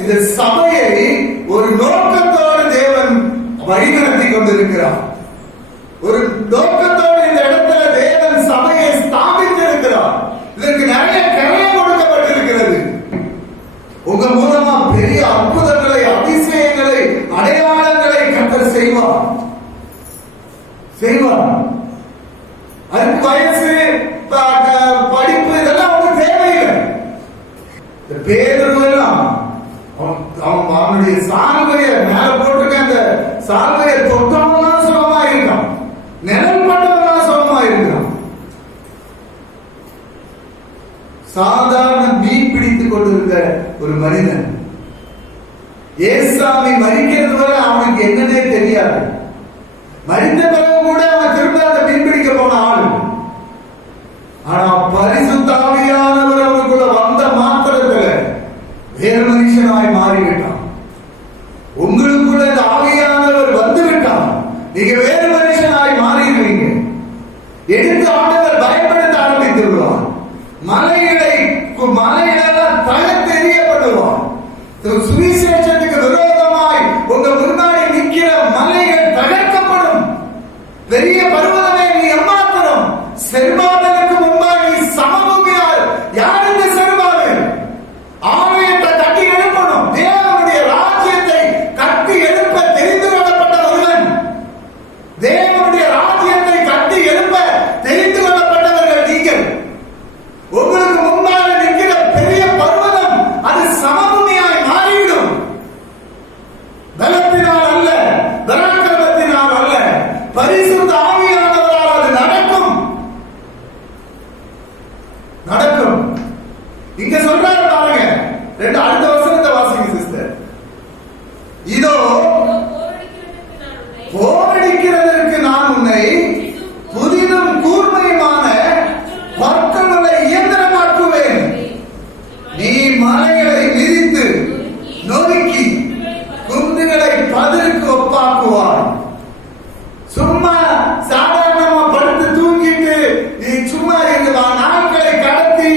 இந்த சபையை ஒரு நோக்கத்தோடு தேவன் வழிநடத்தி கொண்டிருக்கிறார். ஒரு நோக்கத்தோடு இந்த இடத்துல தேவன் சபையை ஸ்தாபித்திருக்கிறார். இதற்கு நிறைய கரையை கொடுக்கப்பட்டிருக்கிறது. உங்க மூலமா பெரிய அற்புதங்களை, அதிசயங்களை, அடையாளங்களை கர்த்தர் செய்வார். அதுக்கு வயசு, படிப்பு இதெல்லாம் அவனுக்கு தேவையில்லை. பேதுரு எல்லாம் அவனுடைய சால்வையை மேல போட்டிருக்க அந்த சால்வையை தொட்டவனா சுகமா இருக்கான், நிழல் பட்டவனா சுகமா இருக்கான். சாதாரண மீன் பிடித்துக் கொண்டிருந்த ஒரு மனிதன் ஏசாமி மரிக்கிறது வரை அவனுக்கு என்னன்னே தெரியாது. மரித்த பிறகு கூட அவன் திரும்ப அந்த மீன் பிடிக்க போன ஆளு. ஆனா பரிசுத்த ஆவியானவர் அவனுக்குள்ள வந்த மாத்திரத்துல வேறு மனுஷனாய் மாறிவிட்டான். உங்களுக்குள்ள இந்த ஆவியானவர் வந்து விட்டான், நீங்க வேறு மனுஷனாய் மாறிடுவீங்க. எடுத்து ஆண்டவர் பயன்படுத்த ஆரம்பித்து விடுவான். மலைகளெல்லாம் தளர்த்து எறியப்படுவான். சுவிசேஷத்துக்கு விரோதமாய் உங்க முன்னாடி நிற்கிற மலைகள் தகர்க்கப்படும். பெரிய பருவதமே நீ எம்மாத்திரம், செருபாபேலுக்கு முன்பாக நீ சமபூமியால். யார் இந்த செருபாபேல்? ஆலயத்தை கட்டி எழுப்பணும். தேவனுடைய ராஜ்யத்தை கட்டி எழுப்ப தெரிந்து கொள்ளப்பட்ட ஒருவன். தேவனுடைய ராஜ்யத்தை கட்டி எழுப்ப தெரிந்து கொள்ளப்பட்டவர்கள் நீங்கள். உங்களுக்கு முன்பாக நிற்கிற பெரிய பர்வதம் அது சமபூமியாய் மாறிவிடும். பலத்தினால் அல்ல, பராக்கிரமத்தினால் அல்ல, பரிசுத்த ஆவியானவரால் அது நடக்கும். இங்க சொல்றாரு பாருங்க, அடுத்த வசனத்தை வாசிங்க சிஸ்டர். இதோ போரடிக்கிறதற்கு நான் உன்னை புதிதும் கூர்மையுமான பற்களுள்ள இயந்திரமாக்குவேன். நீ மலைகளை மிதித்து நொறுக்கி குன்றுகளை பதிலுக்கு ஒப்பாக்குவாய். சும்மா சாதாரணமா படுத்து தூங்கிட்டு நீ சும்மா இந்த நாட்களை கடத்தி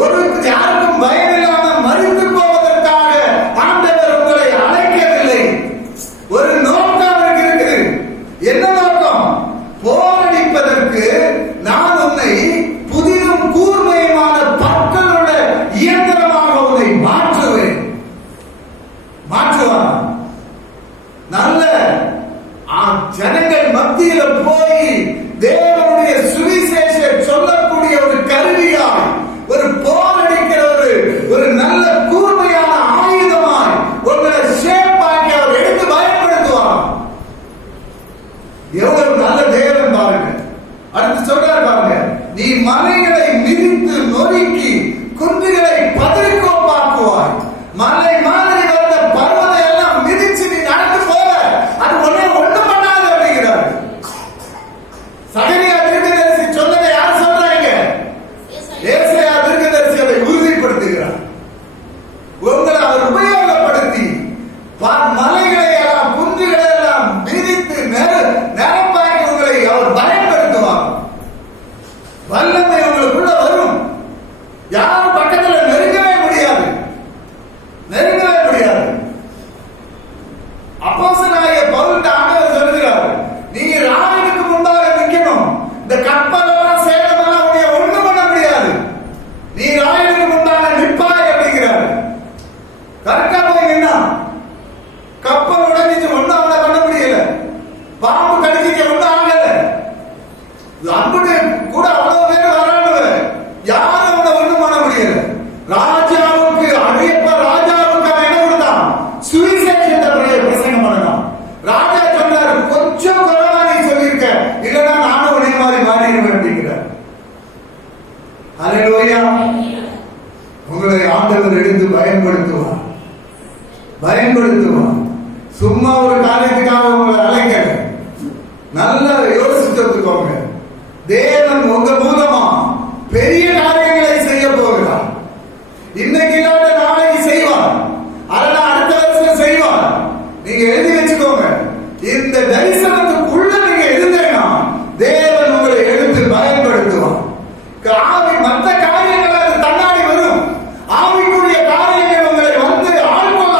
ஒரு யாருக்கும் பயனில்லாம மறித்து போவதற்காக ஆண்டவர் உங்களை அழைக்கவில்லை. ஒரு நோக்கம் அவருக்கு இருக்குது. என்ன நோக்கம்? போரடிப்பதற்கு நான் உன்னை புதிதும் கூர்மையுமான பற்களோட இயந்திரமாக உன்னை மாற்றுவான். நல்ல ஜனங்கள் மத்தியில போய் தேவனுடைய சுவிசேஷ சொல்லக்கூடிய ஒரு கருவியாய், ஒரு போரடிக்கிற ஒரு நல்ல கூர்மையான ஆயுதமாய் உங்களை ஷேப்பாக்கி அவர் எடுத்து பயன்படுத்துவார். எவ்வளவு நல்ல தேவன் பாருங்க. அடுத்து சொல்றாரு பாருங்க, நீ மலைகளை மிதித்து நொறுக்கி குன்றுகளை பதிலுக்கோப்பாக்குவாய். மலை மாதிரி வந்த பர்வதை எல்லாம் மிதிச்சு நீ நடந்து போக அது ஒண்ணு பண்ணாது அப்படிங்கிறார். சகரியா தீர்க்கதரிசி சொன்னதை யார் சொல்றாங்க? ஏசாயா தீர்க்கதரிசி அதை உறுதிப்படுத்துகிறார். உங்களை அவர் உபயோகப்படுத்தி மலைகளை எல்லாம் குன்றுகளை எல்லாம் மிதித்து நிரப்பாக்கி உங்களை அவர் பயன்படுத்துவார். வல்லமை உங்களுக்குள்ள வரும். யாரும் பக்கத்தில் நெருங்கவே முடியாது. அப்போஸ்தலனாகிய பவுல் ஆண்டவர் சொல்கிறார், நீ ராஜனுக்கு முன்பாக நிக்கணும். இந்த கப்பலெல்லாம் சேதமெல்லாம் உன்னை ஒண்ணும் பண்ண முடியாது. நீ ராஜனுக்கு முன்பாக நிற்பாய் அப்படிங்கிறார். கரெக்டா போய் கப்பல் உடஞ்சிச்சு, ஒண்ணும் அவனை பண்ண முடியல. பாம்பு கடிச்சிக்க ஒண்ணும் ஆகல. அன்புட்டு கூட அவ்வளவு பேர் வரானவர், யாரும் அவனை ஒண்ணும் பண்ண முடியல. ராஜாவுக்கு அழைப்ப ராஜாவுக்கு அவன் என்ன கொடுத்தான்? சுவிசேஷத்தை பிரசங்கம் பண்ணணும். ராஜா சொன்னார், கொஞ்சம் குறைவா நீ சொல்லியிருக்க, இல்லைன்னா நானும் உடனே மாறிடுவேன் அப்படிங்கிறார். அல்லேலூயா. உங்களை ஆண்டவர் எடுத்து பயன்படுத்துவார். சும்மா ஒரு காரியத்துக்காக உங்களை அழைக்கல. நல்லா யோசிச்சுக்கோங்க. தேவன் உங்க மூலமா பெரிய காரியங்களை செய்ய போகிறார். இன்னைக்கு இல்லாத நாளைக்கு செய்வார், அதெல்லாம் அடுத்த வருஷம் செய்வார். நீங்க எழுதி வச்சுக்கோங்க. இந்த தரிசனத்துக்குள்ள நீங்க இருந்தீங்கன்னா தேவன் உங்களை எடுத்து பயன்படுத்துவார். மற்ற காரியங்கள் அது தன்னாடி வரும். ஆவிக்குரிய காரியங்கள் உங்களை வந்து ஆட்கொள்ள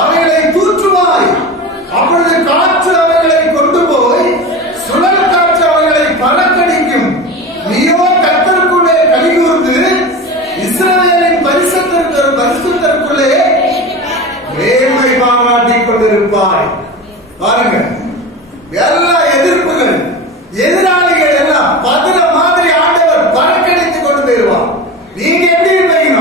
அவைகளை தூற்றுவாய். அப்பொழுது காற்று அவைகளை கொண்டு போய் சுழல் காற்று அவைகளை பறக்கடிக்கும். நீயோ கர்த்தருக்குள்ளே கலிகூர்ந்து இஸ்ரவேலின் பரிசுத்தருக்குள்ளே மேன்மை பாராட்டிக் கொண்டிருப்பாய். பாருங்க, எல்லா எதிர்ப்புகள், எதிராளிகள் எல்லாம் பதில மாதிரி ஆண்டவர் பறக்கடித்து கொண்டு போயிருவார். நீங்க எப்படி இருப்பீங்க?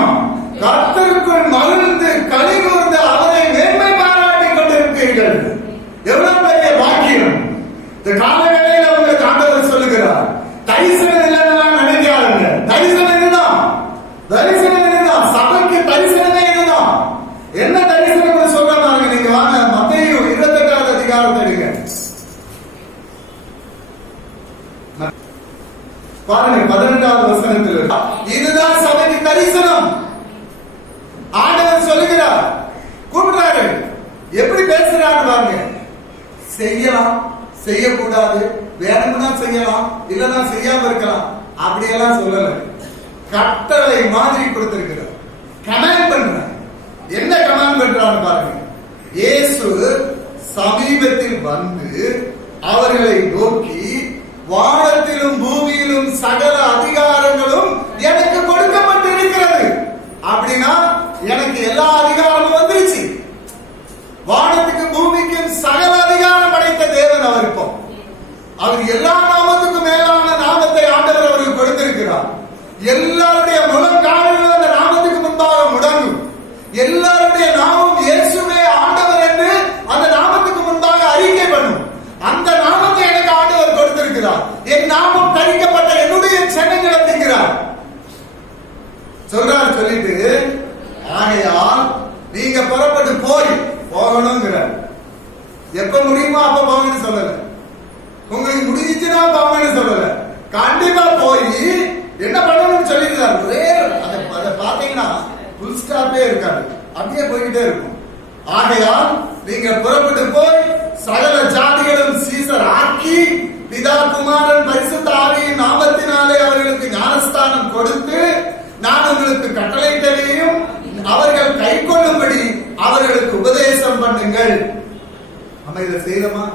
கர்த்தருக்குள் மகிழ்ந்து கலிகூர்ந்து அவரை மேன்மை பாராட்டிக் கொண்டிருப்பீர்கள். எவ்வளவு பெரிய பாக்கியம்! இந்த காலவேளையில உங்களுக்கு ஆண்டவர் சொல்லுகிறார், தரிசனம் இல்லைன்னா நினைக்காதுங்க. தரிசனம் இதுதான், தரிசனம் இதுதான், சபைக்கு தரிசனமே இதுதான். என்ன தரிசனம் சொல்றாங்க? நீங்க வாங்க, மத்தேயு 28வது அதிகாரத்தை எடுங்க. பாருங்க, 18வது வசனத்தில் இதுதான் சபைக்கு தரிசனம். ஆண்டவர் சொல்லுகிறார், கூப்பிடுறாரு. எப்படி பேசுறாரு பாருங்க. செய்யலாம், செய்யக்கூடாது, வேணும்னா செய்யலாம், இல்லைன்னா செய்யாம இருக்கலாம், அப்படியெல்லாம் சொல்லல. கட்டளை மாதிரி கொடுத்திருக்கிறார். கமாண்ட் பண்ற. என்ன கமாண்ட் பண்றான்னு பாருங்க. இயேசு சமீபத்தில் வந்து அவர்களை நோக்கி, வானத்திலும் பூமியிலும் சகல அதிகாரங்களும் எனக்கு கொடுக்கப்பட்டிருக்கிறது. அப்படின்னா எனக்கு எல்லா அதிகாரமும் வந்துருச்சு. வானத்துக்கு பூமிக்கும் சகல அதிகாரம் படைத்த தேவன் அவர். இப்போ அவர் எல்லா நாமத்துக்கும் மேலான நாமத்தை ஆண்டவர் அவருக்கு கொடுத்திருக்கிறார். எல்லாருடைய முழங்கால்களும் அந்த நாமத்துக்கு முன்பாக முடங்கும். எல்லாருடைய நாமம் இயேசுவே ஆண்டவர் என்று அந்த நாமத்துக்கு முன்பாக அறிக்கை பண்ணும். அந்த நாமத்தை எனக்கு ஆண்டவர் கொடுத்திருக்கிறார். என் நாமம் தரிக்கப்பட்ட என்னுடைய சனங்களை திங்கிறார் சொல்றார். சொல்லிட்டு, ஆகையால் நீங்க புறப்பட்டு போகணுங்கிறார். எப்ப முடியுமோ அப்ப போங்கன்னு சொல்லல. உங்களுக்கு முடிஞ்சுச்சுன்னா போங்கன்னு சொல்லல. கண்டிப்பா போய் என்ன பண்ணணும்னு சொல்லிருக்காரு. ஒரே அதை பாத்தீங்கன்னா புல் ஸ்டாப்பே இருக்காது, அப்படியே போய்கிட்டே இருக்கும். ஆகையால் நீங்க புறப்பட்டு போய் சகல ஜாதிகளும் சீசர் ஆக்கி, பிதா குமாரன் பரிசுத்த ஆவியின் நாமத்தினாலே அவர்களுக்கு ஞானஸ்தானம் கொடுத்து, நான் உங்களுக்கு கட்டளையிட்டதையும் அவர்கள் கை கொள்ளும்படி அவர்களுக்கு உபதேசம் பண்ணுங்கள். நம்ம இதை செய்தோமா?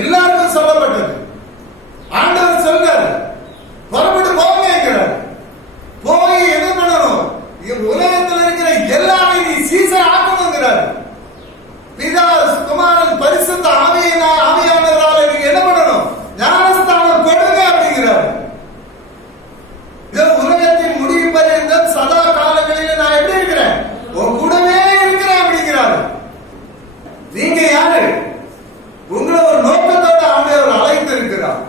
எல்லாருக்கும் சொல்லப்பட்டது. ஆண்டவர் சொல்றாரு, புறப்பட்டு போங்கிறார். போய் என்ன பண்ணணும்? உலகத்தில் இருக்கிற எல்லாரையும் நீ சீசர் ஆக்கணுங்கிறார். பிதா குமாரன் பரிசுத்த ஆவியானவரால் நீங்க என்ன பண்ணணும்? ஞானஸ்தானம் கொடுங்க அப்படிங்கிறார். உலகத்தின் முடிவு பரியந்தம் சதா காலங்களில் நான் எப்படி இருக்கிறேன்? உன் கூடவே இருக்கிறேன் அப்படிங்கிறார். நீங்க யாரு? உங்களை ஒரு நோக்கத்தோட ஆண்டவர் அழைத்து இருக்கிறார்.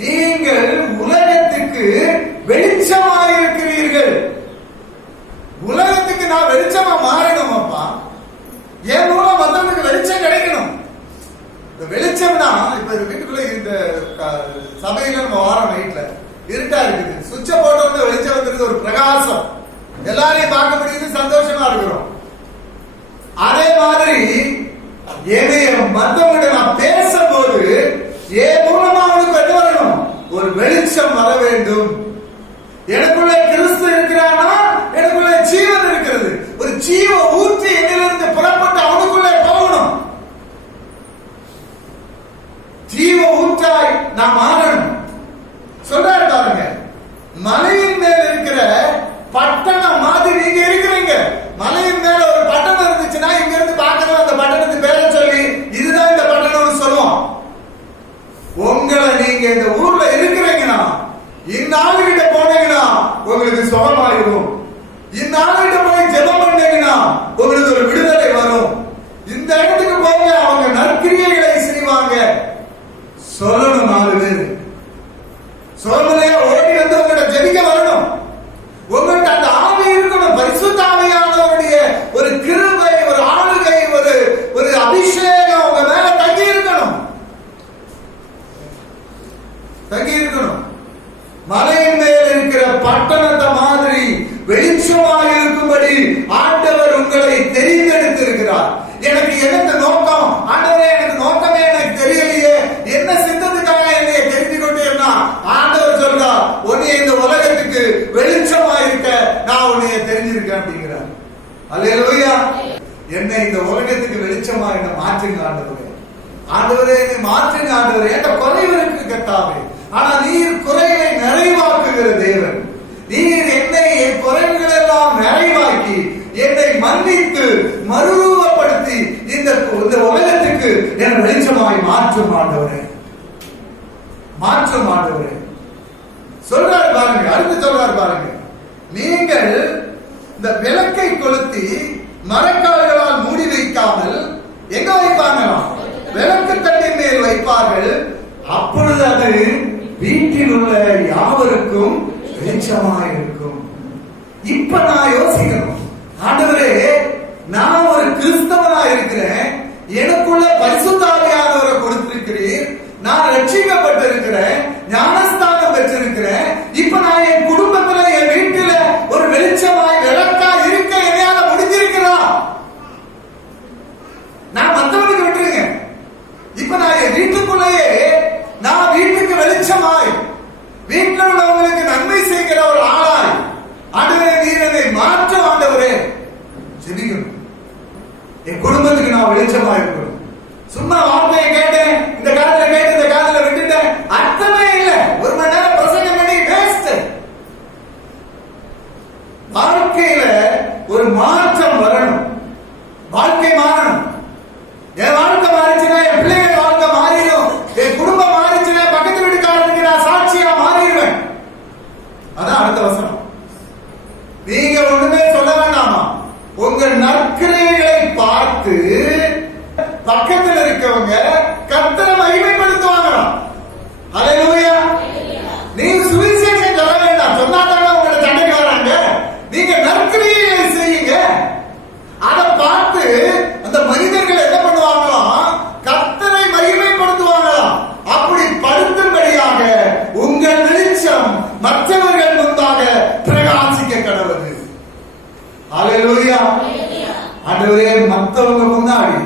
நீங்கள் உலகத்துக்கு வெளிச்சமாக இருக்கிறீர்கள். உலகத்துக்கு நான் வெளிச்சமா மாறணும். அப்பா, என் மூலம் மற்றவங்களுக்கு வெளிச்சம் கிடைக்கணும். இந்த வெளிச்சம்னா, இப்ப வீட்டுக்குள்ள இந்த சபையில நம்ம வாரம் நைட்ல இருட்டா இருக்குது, சுவிட்ச போட்ட வந்து வெளிச்சம் வந்துருக்கு, ஒரு பிரகாசம், எல்லாரையும் பார்க்க முடியுது, சந்தோஷமா இருக்கிறோம். அதே மாதிரி என்னைய மற்றவங்க நான் பேசும்போது என் மூலமா அவனுக்கு என்ன வரணும்? ஒரு வெளிச்சம் வர வேண்டும். எனக்குள்ள கிறிஸ்து இருக்கிறானா, எனக்குள்ள ஜீவன் இருக்கிறது. ஒரு ஜீவ ஊற்றி என்னிலிருந்து புறப்பட்டு அவனுக்குள்ளே போகணும். ஜீவ ஊற்றாய் நான் மாறணும் சொல்றாரு. பாருங்க, மலையின் மேல இருக்கிற பட்டணம் மாதிரி நீங்க இருக்கிறீங்க. மலையின் மேல ஒரு பட்டணம் இருந்துச்சுன்னா இங்க இருந்து பார்க்கணும், அந்த பட்டணத்து பேரை சொல்லி இதுதான் இந்த பட்டணம்னு சொல்லுவோம். உங்களை நீங்க இந்த ஊர்ல இருக்கிறீங்கன்னா, இந்த ஆளுகிட்ட போனீங்கன்னா உங்களுக்கு சுகமாயிடும். இந்த ஆளுகிட்ட போய் ஜெபம் பண்ணீங்கன்னா உங்களுக்கு ஒரு விடுதலை வரும். இந்த இடத்துக்கு போங்க, அவங்க நற்கிரியைகளை செய்வாங்க சொல்லணும். 4 பேர் சோதனையா ஓடி வந்து உங்கள்கிட்ட ஜெபிக்க வரணும். உங்கள்கிட்ட அந்த ஆவி இருக்கணும். பரிசுத்த ஆவியானவருடைய ஒரு கிருபை, ஒரு ஆளுகை, ஒரு அபிஷேகம் உங்க மேல தங்கி இருக்கணும். மலையின் மேல் இருக்கிற பட்டணத்தை மாதிரி வெளிச்சமாக இருக்கும்படி ஆண்டவர் உங்களை தெரிந்தெடுத்திருக்கிறார். எனக்கு எனக்கு நோக்கம் ஆண்டவரே, எனக்கு நோக்கமே எனக்கு தெரியலையே, என்ன சித்தத்துக்காக என்னைய தெரிந்து கொண்டேன்னா ஆண்டவர் சொல்றார், உன்னை இந்த உலகத்துக்கு வெளிச்சமா இருக்க நான் உன்னைய தெரிஞ்சிருக்கேன் அப்படிங்கிறார். அல்லேலூயா. என்னை இந்த உலகத்துக்கு வெளிச்சமா என்ன மாற்றுங்க ஆண்டவரே. ஆண்டவரே என்னை மாற்றுங்க ஆண்டவரே. என்ற குறைவு இருக்கு கர்த்தாவே. ஆனா நீர் குறைவை நிறைவாக்குகிற தேவன். நீர் என்னை என் குறைவுகள் எல்லாம் நிறைவாக்கி என்னை மன்னித்து மறுரூபப்படுத்தி இந்த உலகத்துக்கு என் வெளிச்சமாய் மாற்றும் ஆண்டவரே. மாற்றும் ஆண்டவரே. சொல்றாரு பாருங்க, அடுத்து சொல்றாரு பாருங்க. நீங்கள் இந்த விளக்கை கொளுத்தி மரக்கால்களால் மூடி வைக்காமல் எங்க வைப்பாங்களாம்? விளக்கு தட்டின் மேல் வைப்பார்கள். அப்பொழுது அது வீட்டில் உள்ள யாவருக்கும் வெளிச்சமாய் இருக்கும். இப்ப நான் யோசிக்கணும், ஆண்டவரே நான் ஒரு கிறிஸ்தவனா இருக்கிறேன், எனக்குள்ள பரிசுத்த ஆவியானவரை கொடுத்திருக்கிறீர், நான் ரட்சிக்கப்பட்டிருக்கிறேன், ஞானஸ்தானம் பெற்றிருக்கிறேன். இப்ப நான் என் குடும்பத்துல என் வீட்டுல ஒரு வெளிச்சமாய் விளக்கா இருக்க என்னால முடிஞ்சிருக்கிறா? நான் மற்றவனுக்கு விட்டுருங்க. இப்ப நான் என் வீட்டுக்குள்ளேயே நான் வீட்டுக்கு வெளிச்சமாய் வீட்டில் உள்ளவங்களுக்கு நன்மை செய்கிற ஒரு ஆளாய் ஆண்டவரே நீர் என்னை மாற்ற ஆண்டவரே. ஜெபிக்கணும். என் குடும்பத்துக்கு நான் வெளிச்சமா இருக்கணும். சும்மா வார்த்தையை கேட்டேன், இந்த காலத்துல கேட்டு இந்த காலத்துல விட்டுட்டேன், அர்த்தமே இல்லை. ஒரு மணி நேரம் பிரசங்கம் பண்ணி வேஸ்ட். வாழ்க்கையில ஒரு மாற்றம் வரணும். வாழ்க்கை மாறணும். என் வாழ்க்கை மாறிச்சுன்னா என் பிள்ளைகள் வாழ்க்கை மாறிடும். என் குடும்பம் மாறிச்சுன்னா பக்கத்து வீட்டுக்காரனுக்கு நான் சாட்சியா மாறிடுவேன். அதான் அடுத்த வசனம். நீங்க ஒண்ணுமே சொல்ல வேண்டாமா? உங்க நற்கிரியைகளை பார்த்து பக்கத்தில் இருக்கவங்க கர்த்தரை மகிமைப்படுத்துவாங்களாம். அல்லேலூயா. நீங்க சுவிசேஷம் சொல்ல வேண்டாம், சொன்னாதான் உங்களை சண்டைக்கு வராங்க. நீங்க நற்கிரியைகளை செய்யுங்க. அதை பார்த்து அந்த மனிதர்கள் என்ன பண்ணுவாங்களாம்? கர்த்தரை மகிமைப்படுத்துவாங்களாம். அப்படி படுத்தும்படியாக உங்கள் வெளிச்சம் மற்றவர்கள் முன்பாக பிரகாசிக்க கடவுது. அல்லேலூயா. ஆண்டவரே மற்றவங்க முன்னாடி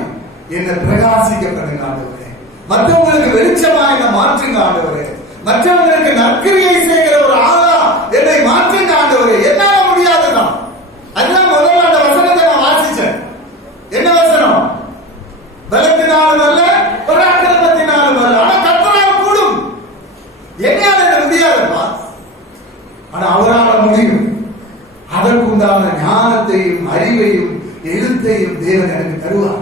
என்ன பிரகாசிக்க பண்ணுங்க ஆண்டவரே. மற்றவங்களுக்கு வெளிச்சமா என்ன மாற்றுங்க ஆண்டவரே. மற்றவங்களுக்கு நற்கிரியை செய்கிற ஒரு ஆளா என்னை மாற்றுங்க ஆண்டவரே. என்னால முடியாதுதான். அதுதான் முதல்ல அந்த வசனத்தை நான் வாசிச்சேன். என்ன வசனம்? பலத்தினாலும் அல்ல, பராக்கிரமத்தினாலும் அல்ல, ஆனா கர்த்தரால் கூடும். என்னால என்ன முடியாதுப்பா, ஆனா அவரால் முடியும். அதற்குண்டான ஞானத்தையும் அறிவையும் எழுத்தையும் தேவன் எனக்கு தருவார்.